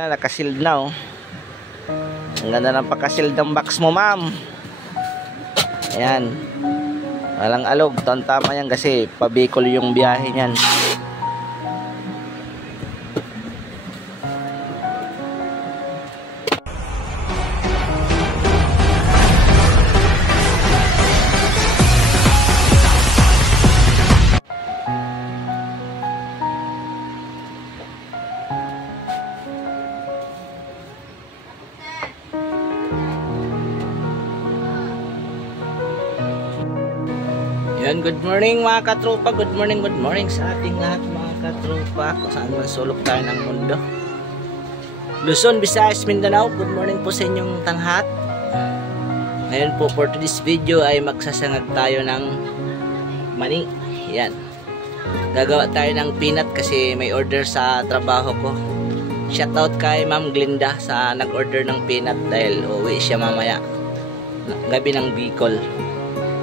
Nakasild na oh. Ang ganda ng pagkasild ng box mo, ma'am. Ayan. Walang alog. Tama yan kasi pabikol yung biyahe niyan. Yan, good morning mga katropa. Good morning sa ating lahat mga katropa. Kung saan man sulok tayo ng mundo. Luzon, Visayas, Mindanao. Good morning po sa inyong tanhat. Ngayon po for today's video ay magsasangag tayo ng mani. Yan. Gagawa tayo ng peanut kasi may order sa trabaho ko. Shoutout kay Ma'am Glinda sa nag-order ng peanut dahil uwi siya mamaya. Gabi ng Bicol.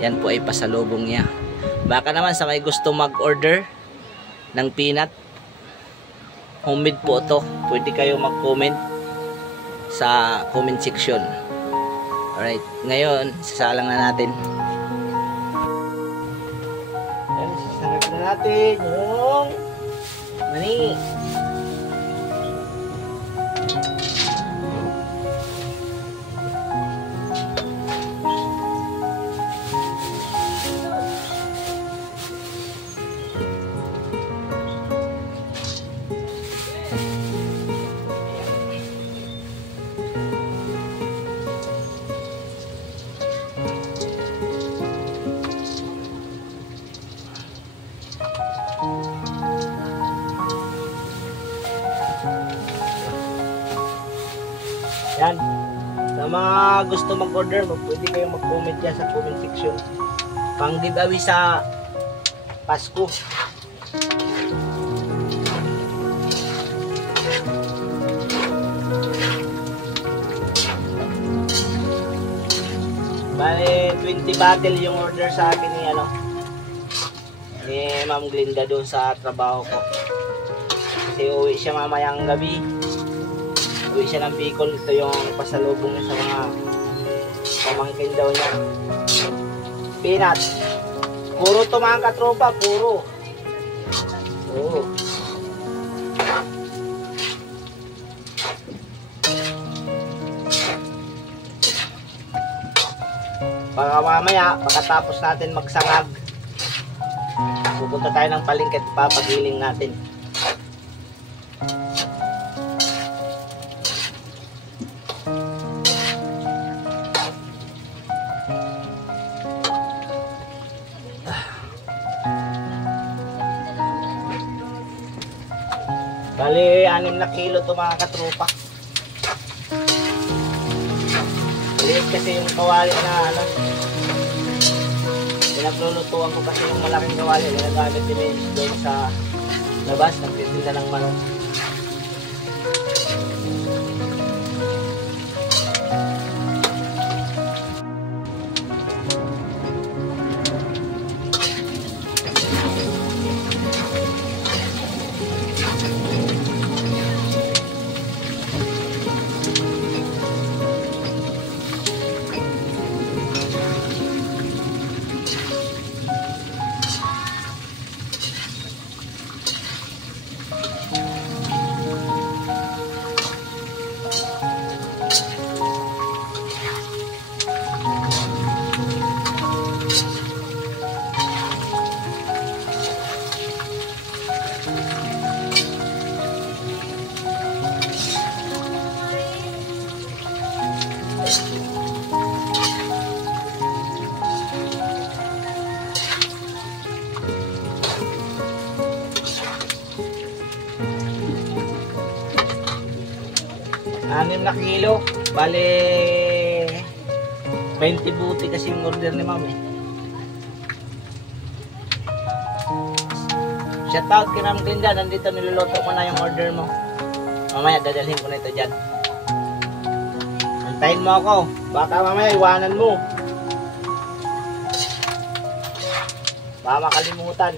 Yan po ay pasalubong niya. Baka naman sa may gusto mag-order ng peanut, homemade po ito. Pwede kayo mag-comment sa comment section. Alright, ngayon sasalang na natin. Yan, sasalang na natin yung mani. Yan. Sa mga gusto mag-order, pwede kayong mag-comment yan sa comment section. Pang giveaway sa Pasko. Bale, 20 bottle yung order sa akin ni Ma'am Glinda doon sa trabaho ko. Kasi uwi siya mamayang gabi. Uwi siya ng Bicol. Ito yung pasalubong niya sa mga pamangkin daw niya. Peanut. Puro to mga katropa. Puro. Oo. Para mamaya, pagkatapos natin magsangag, pupunta tayo ng palengke at papagiling natin. Bali, 6 na kilo ito mga katropa. Maliit kasi yung kawali na pinaglulutuan ko kasi yung malaking kawali. Nagagamit din doon sa labas, nagtitinda ng manok. Anim na kilo, bale 20 buti kasi yung order ni Ma'am. Shoutout kay Ma'am Glinda, nandito niluluto ko na yung order mo. Mamaya dadalhin ko na ito dyan. Antayin mo ako, baka mamaya iwanan mo. Baka makalimutan.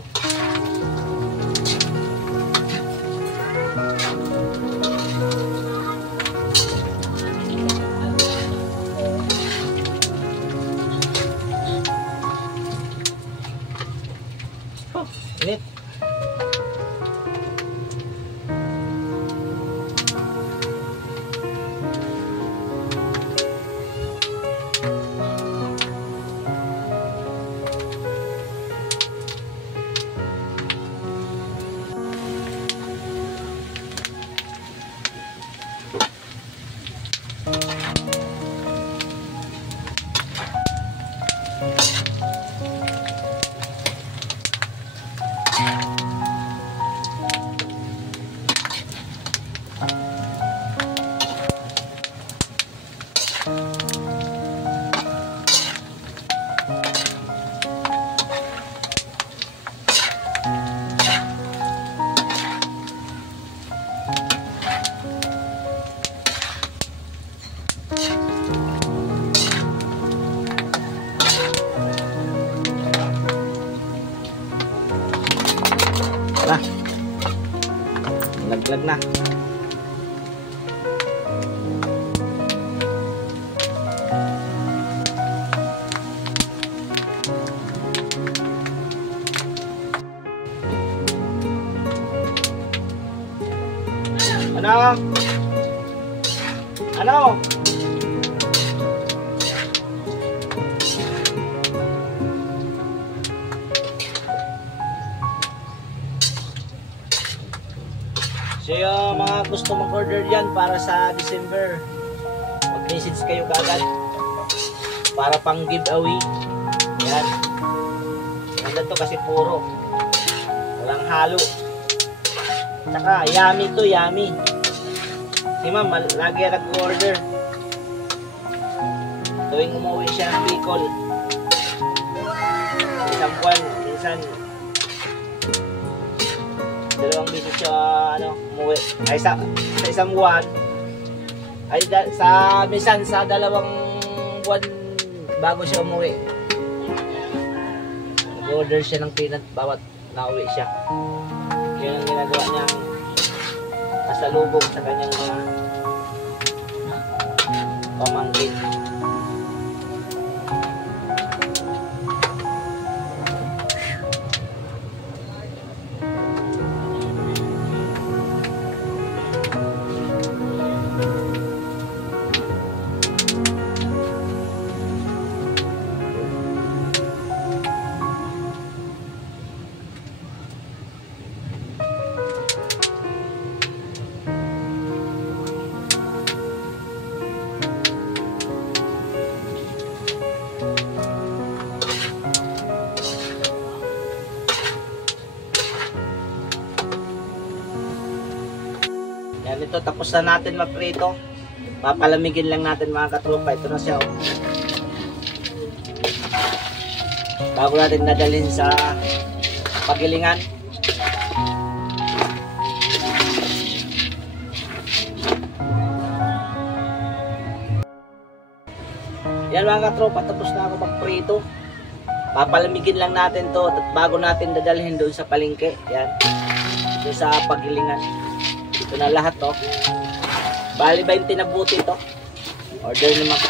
Laglag na. Ano? Ano? So yung mga gusto mag-order yan para sa December, mag-message kayo kagad para pang giveaway. Yan. Ganda to kasi puro. Walang halo. Saka yummy to, yummy. Si ma'am, lagi yan nag-order. Tuwing umuwi siya ng Bicol. Isang buwan, minsan 2 beses siya umuwi. Ay sa isang buwan, ay minsan sa 2 buwan bago siya umuwi. Nag-order siya ng peanut bawat nauwi siya. Yun ang ginagawa niyang pasalubong sa kanyang mga pamangkin. Yan, ito tapos na natin magprito. Papalamigin lang natin mga katropa. Ito na siya, oh. Bago natin nadalhin sa pagilingan. Yan mga katropa, tapos na ako magprito. Papalamigin lang natin to at bago natin dadalhin doon sa palengke. Yan, doon sa pagilingan. Ito na lahat to. Bali 20 na buti to. Order naman.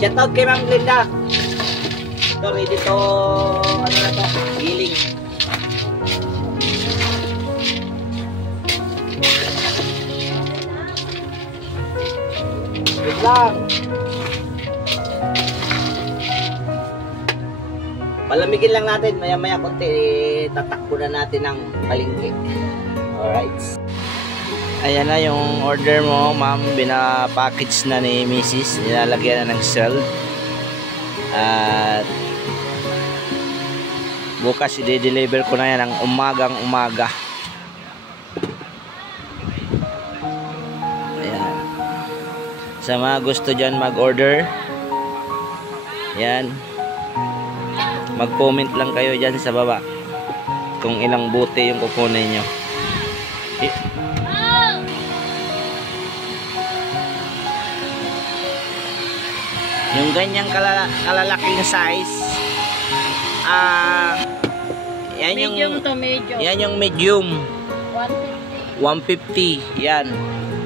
Shout out kay Ma'am Linda. Ito ready to, ano na to, giling. Wait lang. Palamigin lang natin. Maya maya konti tatakbo na natin ng palengke. Alright. Ayan na yung order mo, ma'am. Bina-package na ni Mrs. Nilalagyan na ng salt. At bukas i-deliver ko na yan ng umagang-umaga. Ayan. Sa mga gusto dyan mag-order, yan, mag-comment lang kayo dyan sa baba kung ilang buti yung kukunin nyo. Yung ganyang kalalaking size, yan yung medium to medium. Yan yung medium. 150. Yan.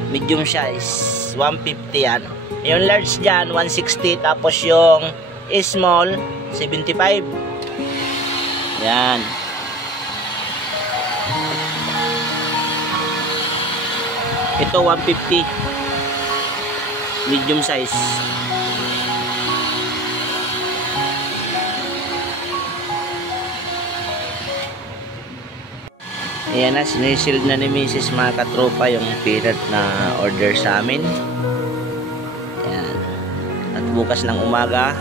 Medium size. 150 yan. Yung large dyan, 160. Tapos yung small, 75. Yan. Ito 150. Medium size. Ayan na, sinisild na ni Mrs. mga katropa yung peanut na order sa amin. Ayan. At bukas ng umaga,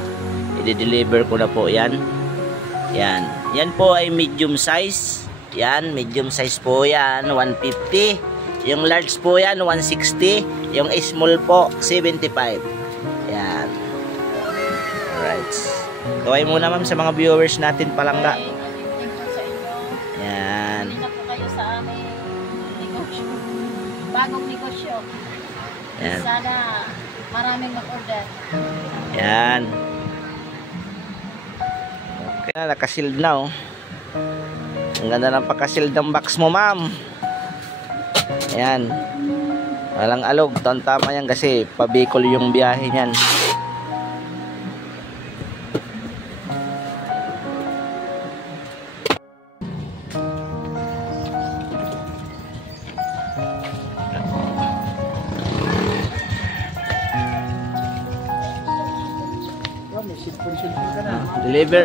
i-deliver ko na po yan. Yan. Yan po ay medium size. Yan, medium size po yan, 150. Yung large po yan, 160. Yung small po, 75. Yan. Alright. Kaway muna ma'am sa mga viewers natin palangga. Yan. Sa aming negosyo. Bagong negosyo. Yan. Sana maraming mag-order. Yan. Okay na, nakasild na, oh. Ang ganda ng pagkasild ng box mo, ma'am. Ayan. Walang alog. Tama yan kasi pabikol yung biyahe niyan.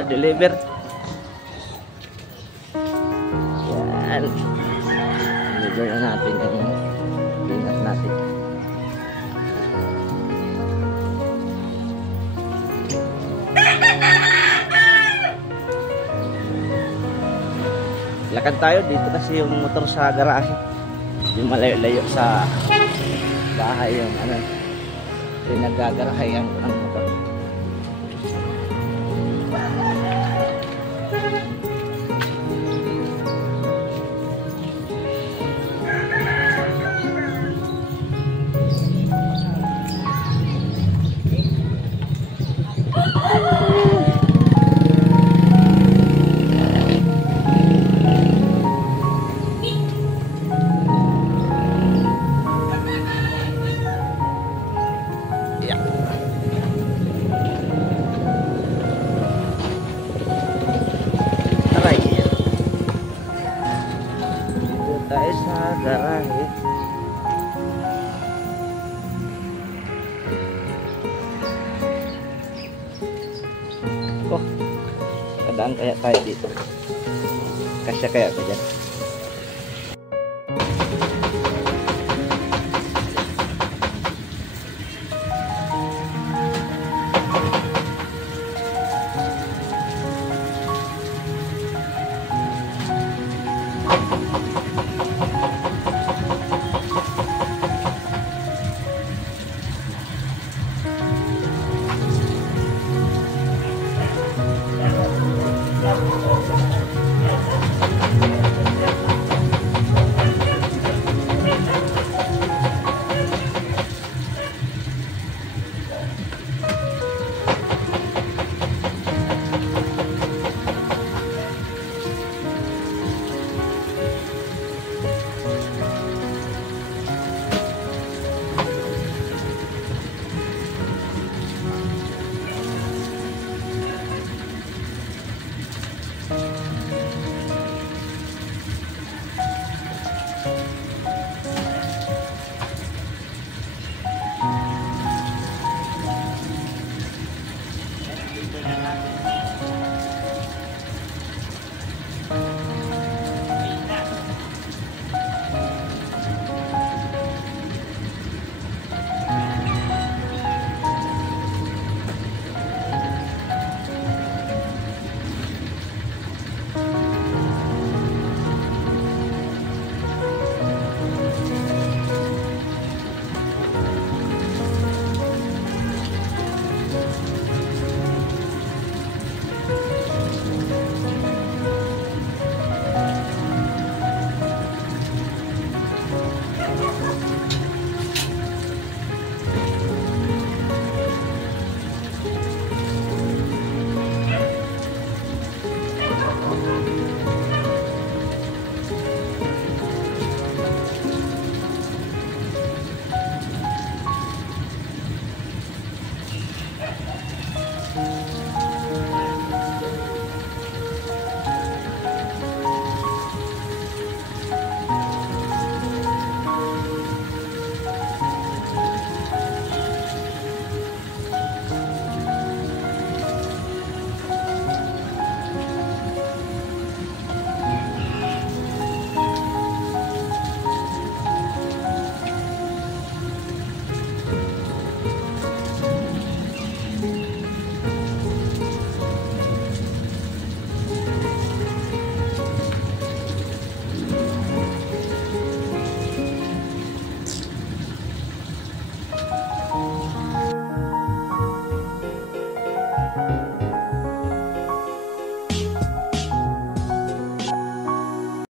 Deliver. Yan. Deliver na natin yung bigas natin. Lakad tayo dito kasi yung motor sa garahe. Yung malayo-layo sa bahay yung ano. Yung nagagarahe ang motor. Tayo sa garahe. Oh, kadaan kaya tayo dito. Kasya kaya ba dyan?